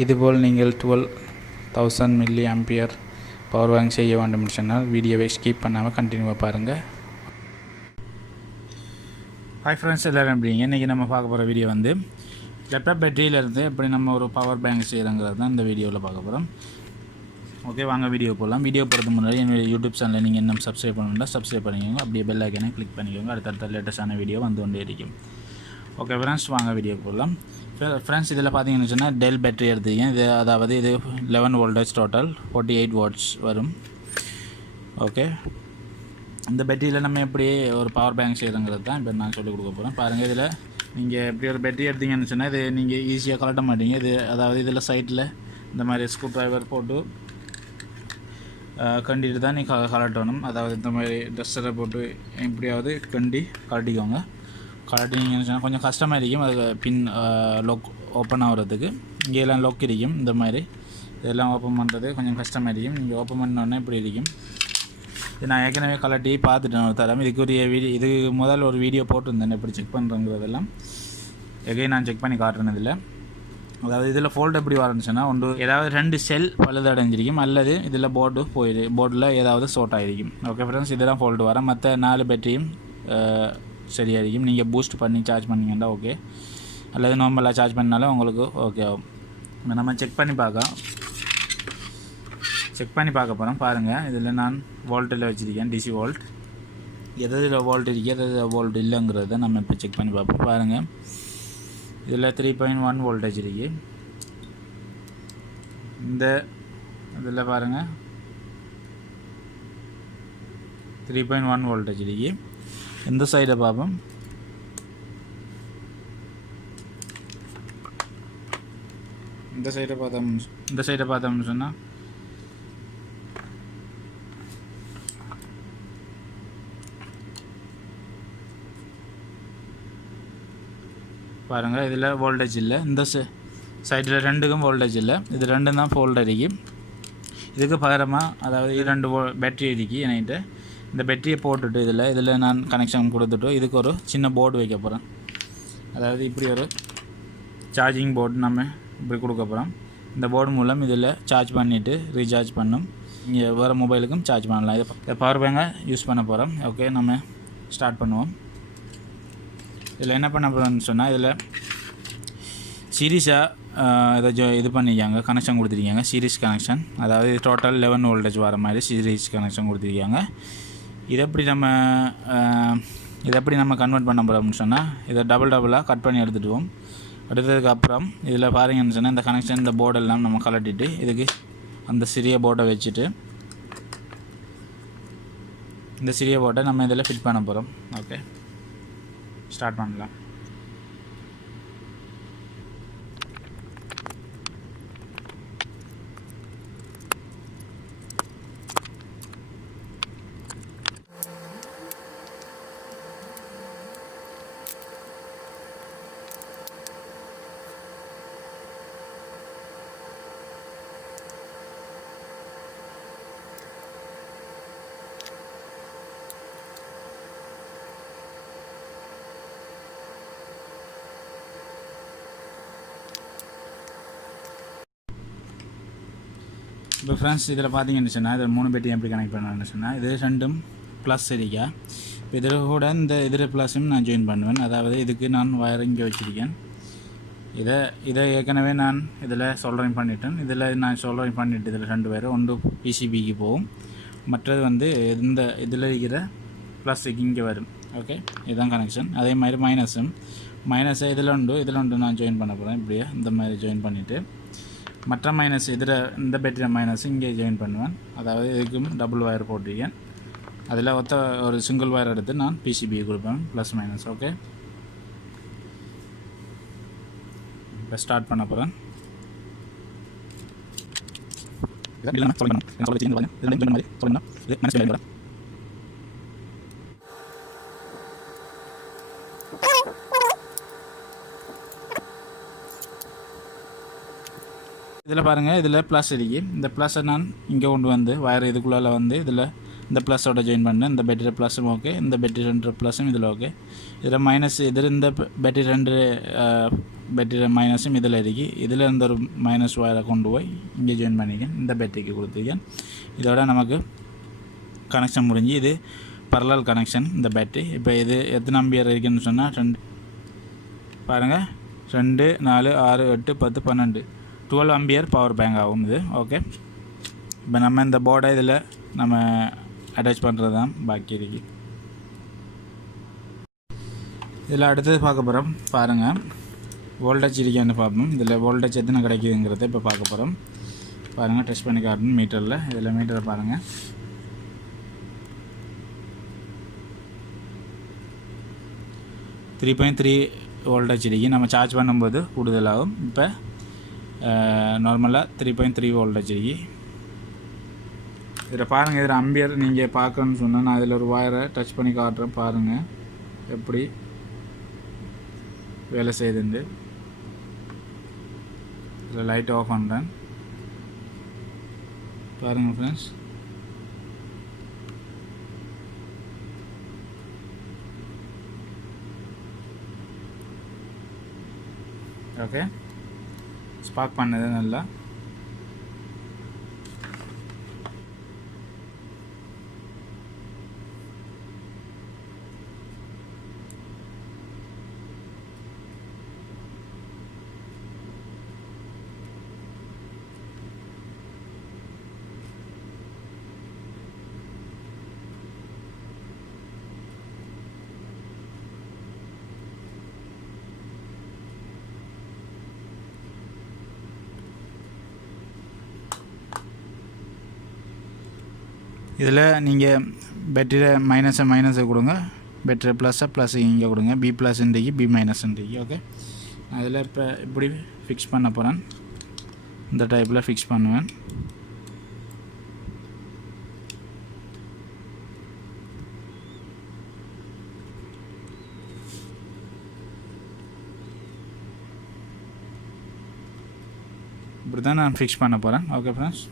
இதுபோல் நீங்கள் 12,000 milli ampere power bank செய்ய வேண்டும் சொன்னால் வீடியோவை ஸ்கிப் பண்ணாமல் கண்டினியூவாக பாருங்கள். ஹாய் ஃப்ரெண்ட்ஸ், எல்லோரும் எப்படிங்க? இன்றைக்கி நம்ம பார்க்க போகிற வீடியோ வந்து லேப்டாப் பேட்டரியிலேருந்து எப்படி நம்ம ஒரு பவர் பேங்க் செய்கிறோங்கிறது தான் இந்த வீடியோவில் பார்க்க போகிறோம். ஓகே, வாங்க வீடியோ போகலாம். வீடியோ போகிறதுக்கு முன்னாடி என்னுடைய யூடியூப் சேனலில் நீங்கள் இன்னும் சப்ஸ்கிரைப் பண்ணணும்னா சப்ஸ்கிரைப் பண்ணிக்கோங்க. அப்படியே பெல் ஐக்கனை கிளிக் பண்ணிக்கோங்க. அடுத்தடுத்த லேட்டஸ்டான வீடியோ வந்து கொண்டே இருக்கும். ஓகே ஃப்ரெண்ட்ஸ், வாங்க வீடியோ போகலாம். ஃப்ரெண்ட்ஸ், இதில் பார்த்தீங்கன்னு சொன்னால் டெல் பேட்டரி எடுத்துக்கங்க. இது அதாவது இது 11 வோல்டேஜ் டோட்டல் 48 வாட்ஸ் வரும். ஓகே, இந்த பேட்டரியில் நம்ம எப்படி ஒரு பவர் பேங்க் செய்கிறோங்கிறது தான் இப்போ நான் சொல்லிக் கொடுக்க போகிறேன். பாருங்கள், இதில் நீங்கள் எப்படி ஒரு பேட்டரி எடுத்தீங்கன்னு சொன்னால் இது நீங்கள் ஈஸியாக கலட்ட மாட்டீங்க. இது அதாவது இதில் சைட்டில் இந்த மாதிரி ஸ்க்ரூ ட்ரைவர் போட்டு கண்டிட்டு தான் நீ கலட்டணும். அதாவது இந்த மாதிரி டஸ்டரை போட்டு எப்படியாவது கண்டி கலட்டிக்கோங்க. கலட்டினீங்கன்னு சொன்னால் கொஞ்சம் கஷ்டமாக இருக்கும். அது பின் லொக் ஓப்பன் ஆகிறதுக்கு இங்கேயெல்லாம் லொக் இருக்கும். இந்த மாதிரி இதெல்லாம் ஓப்பன் பண்ணுறது கொஞ்சம் கஷ்டமாக இருக்கும். நீங்கள் ஓப்பன் பண்ணோன்னே இப்படி இருக்கும். இது நான் ஏற்கனவே கலட்டி பார்த்துட்டேன் ஒரு தரம். இதுக்குரிய இது முதல் ஒரு வீடியோ போட்டிருந்தேன் எப்படி செக் பண்ணுறங்கிறதெல்லாம். எகைன் நான் செக் பண்ணி காட்டுறதில்லை. அதாவது இதில் ஃபோல்டு எப்படி வரணுச்சுன்னா ஒன்று ஏதாவது 2 செல் பழுதடைஞ்சிருக்கும், அல்லது இதில் போர்டில் ஏதாவது ஷார்ட் ஆகிருக்கும். ஓகே ஃப்ரெண்ட்ஸ், இதெல்லாம் ஃபோல்டு வர மற்ற 4 பேட்டரியும் சரியாக இருக்கும். நீங்கள் பூஸ்ட் பண்ணி சார்ஜ் பண்ணிங்கன்னா ஓகே, அல்லது நார்மலாக சார்ஜ் பண்ணாலும் உங்களுக்கு ஓகே ஆகும். நம்ம செக் பண்ணி பார்க்க போகிறோம். பாருங்கள், இதில் நான் வோல்ட்டில் வச்சுருக்கேன், டிசி வோல்ட். எதில் வோல்ட் இருக்குது எது வோல்ட் இல்லைங்கிறத நம்ம இப்போ செக் பண்ணி பார்ப்போம். பாருங்கள், இதில் 3.1 வோல்டேஜ் இருக்குது. இந்த இதில் பாருங்கள் 3.1 வோல்டேஜ் இருக்குது. இந்த சைடை பார்ப்போம். இந்த சைடை பார்த்தோம்னு சொன்னால் பாருங்கள், இதில் வோல்டேஜ் இல்லை. இந்த சைடில் 2க்கும் வோல்டேஜ் இல்லை. இது 2 தான் ஃபோல்ட் இருக்குது. இதுக்கு பகரமாக அதாவது 2 பேட்டரி இருக்குது என்கிட்ட. இந்த பேட்டரியை போட்டுட்டு இதில் நான் கனெக்ஷன் கொடுத்துட்டு இதுக்கு ஒரு சின்ன போர்டு வைக்க போகிறேன். அதாவது இப்படி ஒரு சார்ஜிங் போர்டு நம்ம இப்படி கொடுக்க போகிறோம். இந்த போர்டு மூலம் இதில் சார்ஜ் பண்ணிவிட்டு ரீசார்ஜ் பண்ணும். இங்கே வேறு மொபைலுக்கும் சார்ஜ் பண்ணலாம். இதை பவர் பேங்கை யூஸ் பண்ண போகிறோம். ஓகே, நம்ம ஸ்டார்ட் பண்ணுவோம். இதில் என்ன பண்ண போகிறோம்னு சொன்னால் இதில் சீரீஸாக இதை இது பண்ணிக்காங்க, கனெக்ஷன் கொடுத்துருக்காங்க. சீரீஸ் கனெக்ஷன், அதாவது டோட்டல் 11 வோல்டேஜ் வர மாதிரி சீரீஸ் கனெக்ஷன் கொடுத்துருக்காங்க. இதை எப்படி நம்ம கன்வெர்ட் பண்ண போகிறோம்னு சொன்னால் இதை டபுளாக கட் பண்ணி எடுத்துகிட்டுவோம். எடுத்ததுக்கப்புறம் இதில் பாருங்கன்னு சொன்னால் இந்த கனெக்ஷன் இந்த போர்டெல்லாம் நம்ம கலட்டிட்டு இதுக்கு அந்த சிறிய போர்டை வச்சுட்டு இந்த சிறிய போர்டை நம்ம இதில் ஃபிட் பண்ண போகிறோம். ஓகே, ஸ்டார்ட் பண்ணலாம். இப்போ ஃப்ரெண்ட்ஸ், இதில் பார்த்தீங்கன்னு சொன்னால் இதில் 3 பேட்டரி எப்படி கனெக்ட் பண்ணணும்னு சொன்னால் இது 2ம் ப்ளஸ் சரிக்கா. இப்போ இதில் கூட இந்த இதில் ப்ளஸும் நான் ஜாயின் பண்ணுவேன். அதாவது இதுக்கு நான் வயர் இங்கே வச்சுருக்கேன். இதை ஏற்கனவே நான் இதில் சொல்கிறேன் பண்ணிட்டேன். இதில் நான் சொல்கிறேன் பண்ணிவிட்டு இதில் 2 வயர் ஒன்று பிசிபிக்கு போகும், மற்றது வந்து இதில் இருக்கிற ப்ளஸுக்கு இங்கே வரும். ஓகே, இதுதான் கனெக்ஷன். அதே மாதிரி மைனஸை இதில் உண்டு நான் ஜாயின் பண்ண போகிறேன். இப்படியே இந்த மாதிரி ஜாயின் பண்ணிவிட்டு மற்ற மைனஸ் இந்த பேட்டரி மைனஸ் இங்கே ஜாயின் பண்ணுவேன். அதாவது இதுக்கும் டபுள் வயர் போட்டிருக்கேன். அதில் ஒரு சிங்கிள் வயர் எடுத்து நான் பிசிபி கொடுப்பேன், ப்ளஸ் மைனஸ். ஓகே, இப்போ ஸ்டார்ட் பண்ண போகிறேன். இதில் பாருங்கள், இதில் ப்ளஸ் இருக்குது. இந்த ப்ளஸ்ஸை நான் இங்கே கொண்டு வந்து வயர் இதுக்குள்ளே வந்து இதில் இந்த ப்ளஸோட ஜாயின் பண்ணேன். இந்த பேட்டரி ப்ளஸும் ஓகே, இந்த பேட்டரி 2 ப்ளஸும் இதில் ஓகே. இதில் மைனஸ் இதில் இந்த பேட்டரி 2 பேட்டரி மைனஸும் இதில் இருக்கு. இதில் இந்த ஒரு மைனஸ் ஒயரை கொண்டு போய் இங்கே ஜாயின் பண்ணிக்கேன். இந்த பேட்டரிக்கு கொடுத்துருக்கேன். இதோட நமக்கு கனெக்ஷன் முடிஞ்சு. இது பரலல் கனெக்ஷன் இந்த பேட்டரி. இப்போ இது எத்தனை ஆம்பியர் இருக்குன்னு சொன்னால் 2 பாருங்கள், 2 4 6 8 10 12 12 ஆம்பியர் பவர் பேங்க் ஆகும் இது. ஓகே, இப்போ நம்ம இந்த போர்டை இதில் நம்ம அட்டாச் பண்ணுறது தான் பாக்கி இருக்கு. இதில் அடுத்தது பார்க்க போகிறோம். பாருங்கள், வோல்டேஜ் இருக்கான்னு பார்ப்போம். இதில் வோல்டேஜ் எத்தனை கிடைக்குதுங்கிறத இப்போ பார்க்க போகிறோம். பாருங்கள், டெஸ்ட் பண்ணி காட்டணும் மீட்டரில். இதில் மீட்டரை பாருங்கள், 3.3 வோல்டேஜ் இருக்கு. நம்ம சார்ஜ் பண்ணும்போது கூடுதலாகும். இப்போ நார்மலாக 3.3 வோல்டேஜ் இருக்கு. இதில் பாருங்கள், இதில் அம்பியர் நீங்கள் பார்க்கணுன்னு சொன்னால் நான் இதில் ஒரு வயரை டச் பண்ணி காட்டுறேன். பாருங்கள் எப்படி வேலை செய்யுதுண்டு. இதில் லைட் ஆஃப் பண்ணுறேன். பாருங்கள் ஃப்ரெண்ட்ஸ், ஓகே, ஸ்பார்க் பண்ணது நல்லா. இதில் நீங்கள் பேட்டரியில் மைனஸை கொடுங்க, பேட்டரி ப்ளஸ் இங்கே கொடுங்க. பி ப்ளஸ் இன்றைக்கி பி மைனஸ் இன்றைக்கி. ஓகே, அதில் இப்போ இப்படி ஃபிக்ஸ் பண்ண போகிறேன். இந்த டைப்பில் ஃபிக்ஸ் பண்ணுவேன். இப்படி தான் நான் ஃபிக்ஸ் பண்ண போகிறேன். Okay friends,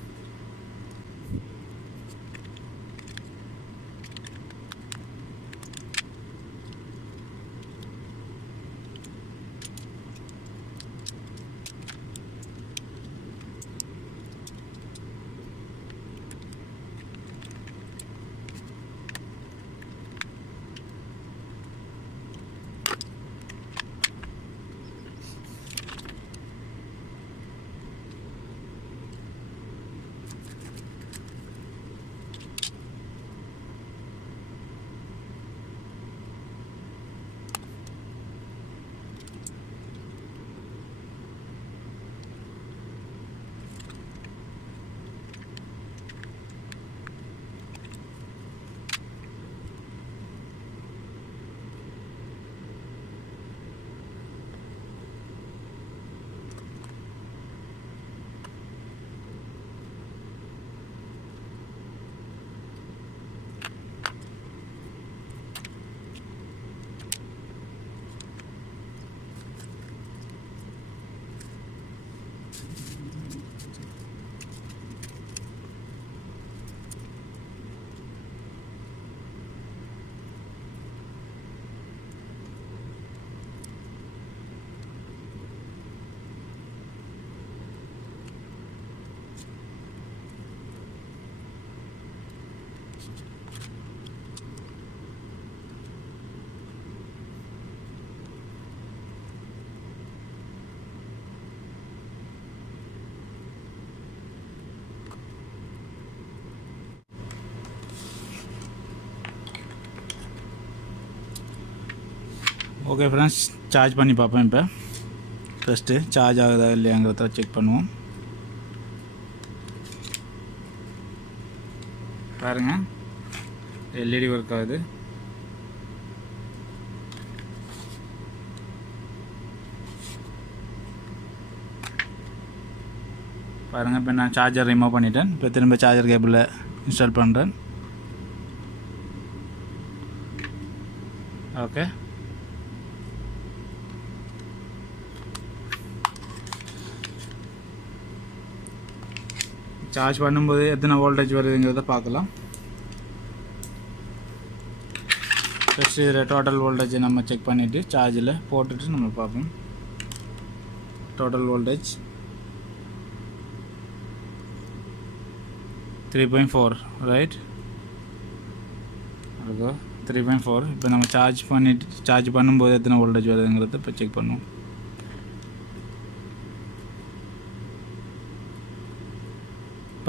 okay friends, charge பண்ணி பார்ப்பேன். இப்போ ஃபஸ்ட்டு சார்ஜ் ஆகுதா இல்லையாங்கிறத செக் பண்ணுவோம். பாருங்கள், எல்இடி ஒர்க் ஆகுது. பாருங்கள், இப்போ நான் சார்ஜர் ரிமூவ் பண்ணிட்டேன். இப்போ திரும்ப சார்ஜர் கேபிளில் இன்ஸ்டால் பண்ணுறேன். ஓகே, சார்ஜ் பண்ணும்போது எத்தனை வோல்டேஜ் வருதுங்கிறத பார்க்கலாம். ஃபஸ்ட்டு இதில் டோட்டல் வோல்டேஜை நம்ம செக் பண்ணிவிட்டு சார்ஜில் போட்டுட்டு நம்ம பார்ப்போம். Total voltage 3.4 right. அதுக்கோ 3.4. இப்போ நம்ம சார்ஜ் பண்ணும்போது எத்தனை வோல்டேஜ் வருதுங்கிறத இப்போ செக் பண்ணுவோம்.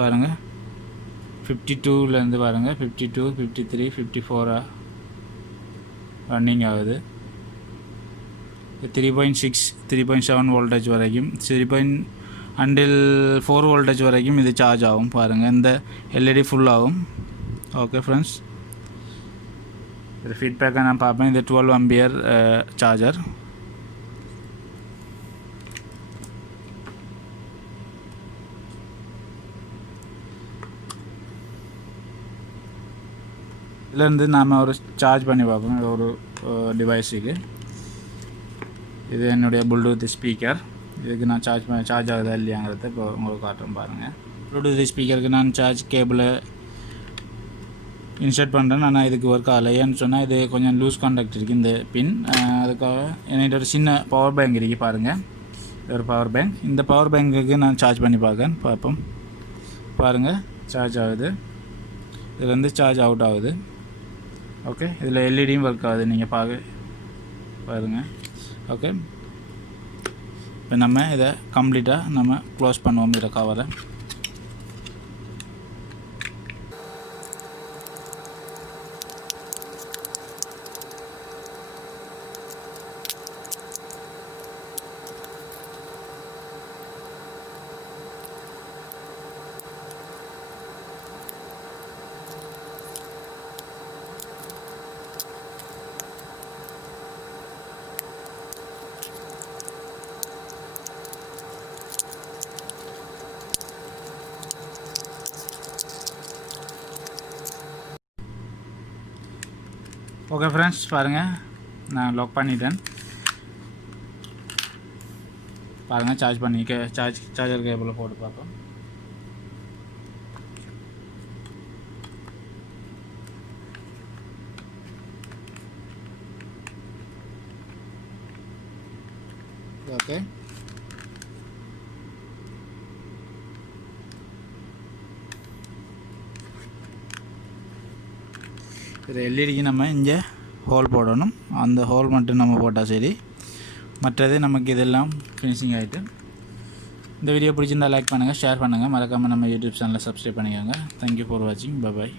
பாருங்கள் 52லேருந்து பாருங்கள் 52, 53, 54 ரன்னிங் ஆகுது. 3.6, 3.7 வோல்டேஜ் வரைக்கும், until 4 வோல்டேஜ் வரைக்கும் இது சார்ஜ் ஆகும். பாருங்கள் இந்த எல்இடி ஃபுல் ஆகும். ஓகே ஃப்ரெண்ட்ஸ், இது ஃபீட்பேக்கை நான் பார்ப்பேன். இது 12 ஆம்பியர் சார்ஜர். இதுலேருந்து நாம் ஒரு சார்ஜ் பண்ணி பார்ப்போம் ஒரு டிவைஸுக்கு. இது என்னுடைய ப்ளூடூத் ஸ்பீக்கர். இதுக்கு நான் சார்ஜ் ஆகுதா இல்லையாங்கிறத இப்போ உங்களுக்கு காட்டுறேன் பாருங்கள். ப்ளூடூத் ஸ்பீக்கருக்கு நான் சார்ஜ் கேபிளை இன்சர்ட் பண்ணுறேன். ஆனால் இதுக்கு ஒர்க் ஆகலை. ஏன்னு சொன்னால் இது கொஞ்சம் லூஸ் கான்டாக்ட் இருக்குது இந்த பின். அதுக்காக என்கிட்ட ஒரு சின்ன பவர் பேங்க் இருக்குது பாருங்கள். ஒரு பவர் பேங்க். இந்த பவர் பேங்க்குக்கு நான் சார்ஜ் பண்ணி பார்ப்போம். பாருங்கள் சார்ஜ் ஆகுது. இதுலேருந்து சார்ஜ் அவுட் ஆகுது. ஓகே, இதில் எல்இடியும் ஒர்க் ஆகுது, நீங்கள் பாருங்கள். ஓகே, இப்போ நம்ம இதை கம்ப்ளீட்டாக நம்ம க்ளோஸ் பண்ணுவோம் இதில் கவரை. ஓகே ஃப்ரெண்ட்ஸ், பாருங்கள் நான் லாக் பண்ணிட்டேன். பாருங்கள் சார்ஜர் கேபிளில் போட்டு பார்ப்போம். ஓகே, இது எல்இடிக்கு நம்ம இங்கே ஹோல் போடணும். அந்த ஹோல் மட்டும் நம்ம போட்டால் சரி. மற்றது நமக்கு இதெல்லாம் ஃபினிஷிங் ஆகிட்டு. இந்த வீடியோ பிடிச்சிருந்தால் லைக் பண்ணுங்கள், ஷேர் பண்ணுங்கள், மறக்காமல் நம்ம யூடியூப் சேனலை சப்ஸ்கிரைப் பண்ணிக்கோங்க. தேங்க்யூ ஃபார் வாட்சிங். பை.